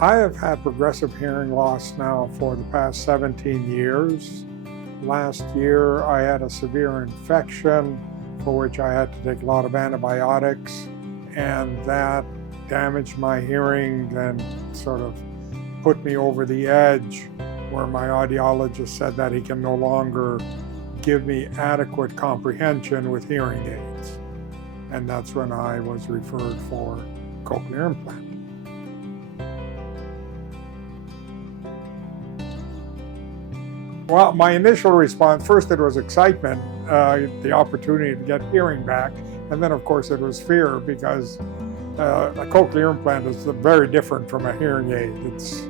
I have had progressive hearing loss now for the past 17 years. Last year I had a severe infection for which I had to take a lot of antibiotics, and that damaged my hearing and sort of put me over the edge where my audiologist said that he can no longer give me adequate comprehension with hearing aids. And that's when I was referred for cochlear implant. Well, my initial response, first it was excitement, the opportunity to get hearing back, and then of course it was fear because a cochlear implant is very different from a hearing aid. It's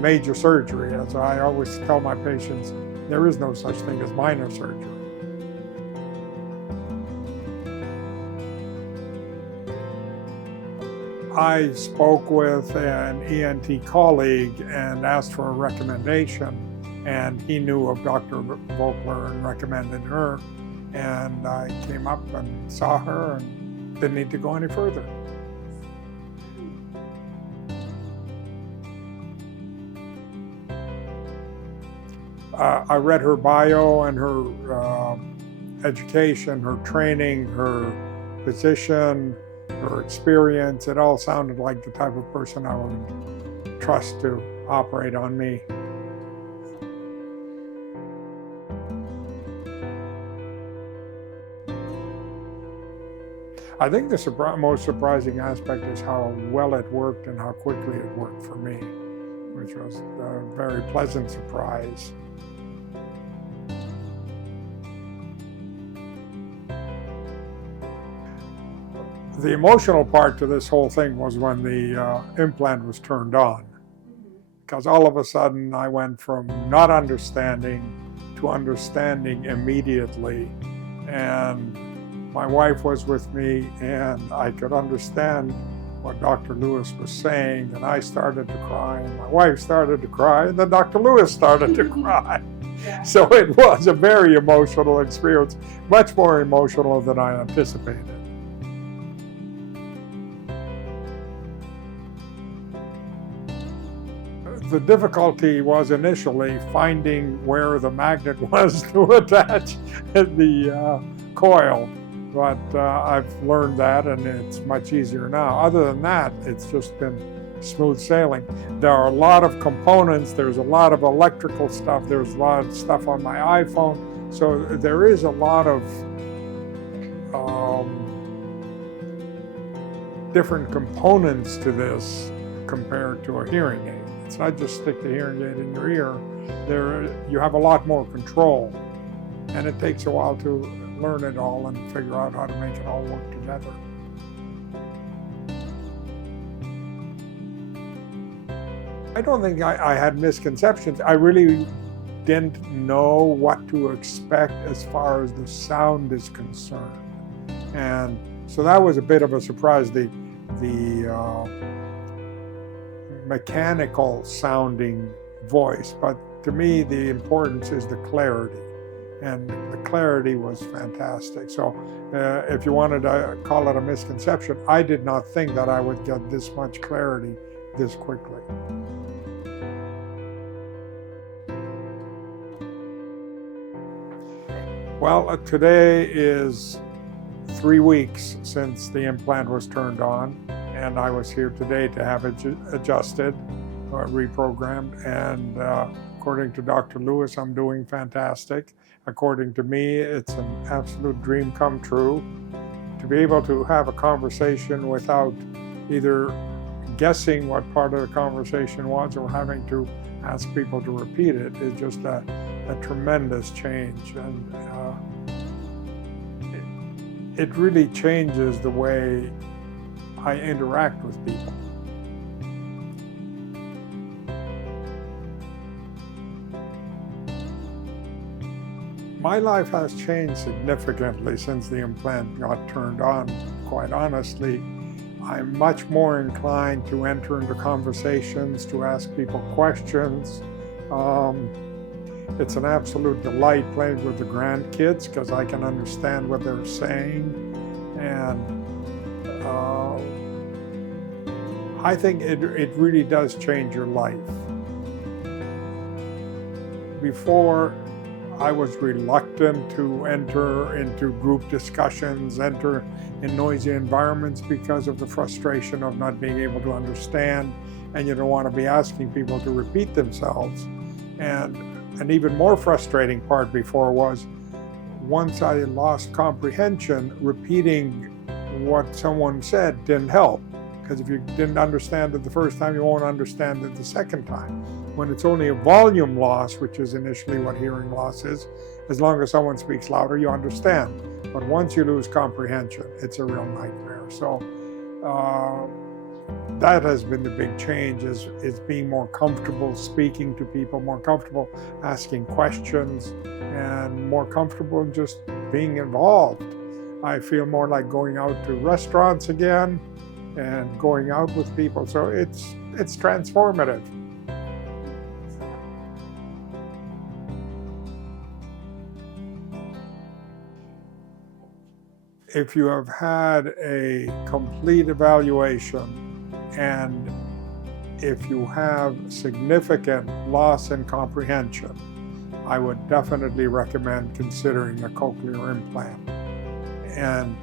major surgery. As I always tell my patients, there is no such thing as minor surgery. I spoke with an ENT colleague and asked for a recommendation, and he knew of Dr. Voelker and recommended her, and I came up and saw her and didn't need to go any further. I read her bio and her education, her training, her position, her experience. It all sounded like the type of person I would trust to operate on me. I think the most surprising aspect is how well it worked and how quickly it worked for me, which was a very pleasant surprise. The emotional part to this whole thing was when the implant was turned on, because all of a sudden I went from not understanding to understanding immediately, and my wife was with me and I could understand what Dr. Lewis was saying, and I started to cry, and my wife started to cry, and then Dr. Lewis started to cry. Yeah. So it was a very emotional experience, much more emotional than I anticipated. The difficulty was initially finding where the magnet was to attach the coil, but I've learned that and it's much easier now. Other than that, it's just been smooth sailing. There are a lot of components, there's a lot of electrical stuff, there's a lot of stuff on my iPhone, so there is a lot of different components to this compared to a hearing aid. It's not just stick the hearing aid in your ear. You have a lot more control, and it takes a while to learn it all and figure out how to make it all work together. I don't think I had misconceptions. I really didn't know what to expect as far as the sound is concerned. And so that was a bit of a surprise. The mechanical sounding voice, but to me the importance is the clarity, and the clarity was fantastic. So if you wanted to call it a misconception, I did not think that I would get this much clarity this quickly. Well, today is 3 weeks since the implant was turned on, and I was here today to have it adjusted, reprogrammed, and according to Dr. Lewis, I'm doing fantastic. According to me, it's an absolute dream come true. To be able to have a conversation without either guessing what part of the conversation was or having to ask people to repeat it is just a tremendous change. And it really changes the way I interact with people. My life has changed significantly since the implant got turned on, quite honestly. I'm much more inclined to enter into conversations, to ask people questions. It's an absolute delight playing with the grandkids because I can understand what they're saying. And I think it really does change your life. Before, I was reluctant to enter into group discussions, enter in noisy environments because of the frustration of not being able to understand, and you don't want to be asking people to repeat themselves. And an even more frustrating part before was, once I lost comprehension, repeating what someone said didn't help. Because if you didn't understand it the first time, you won't understand it the second time. When it's only a volume loss, which is initially what hearing loss is, as long as someone speaks louder, you understand. But once you lose comprehension, it's a real nightmare. So that has been the big change, is being more comfortable speaking to people, more comfortable asking questions, and more comfortable in just being involved. I feel more like going out to restaurants again and going out with people. So it's transformative. If you have had a complete evaluation and if you have significant loss in comprehension, I would definitely recommend considering a cochlear implant. And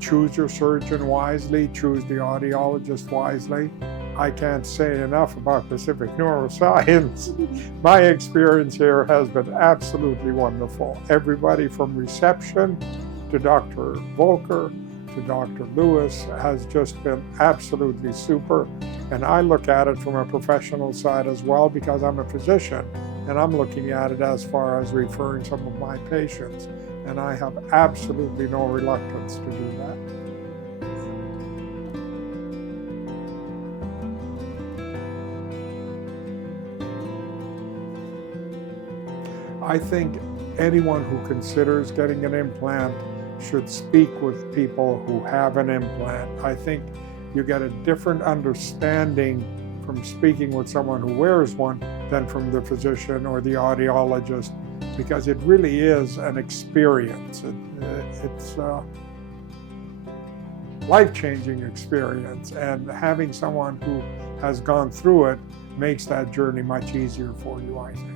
choose your surgeon wisely, choose the audiologist wisely. I can't say enough about Pacific Neuroscience. My experience here has been absolutely wonderful. Everybody from reception to Dr. Voelker to Dr. Lewis has just been absolutely super. And I look at it from a professional side as well, because I'm a physician and I'm looking at it as far as referring some of my patients. And I have absolutely no reluctance to do that. I think anyone who considers getting an implant should speak with people who have an implant. I think you get a different understanding from speaking with someone who wears one than from the physician or the audiologist, because it really is an experience. It's a life-changing experience, and having someone who has gone through it makes that journey much easier for you, I think.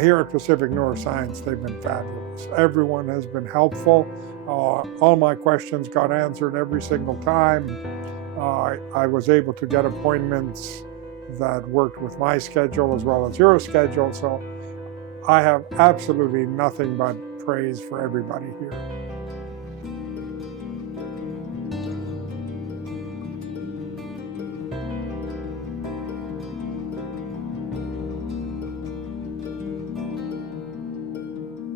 Here at Pacific Neuroscience, they've been fabulous. Everyone has been helpful. All my questions got answered every single time. I was able to get appointments that worked with my schedule as well as your schedule. So I have absolutely nothing but praise for everybody here.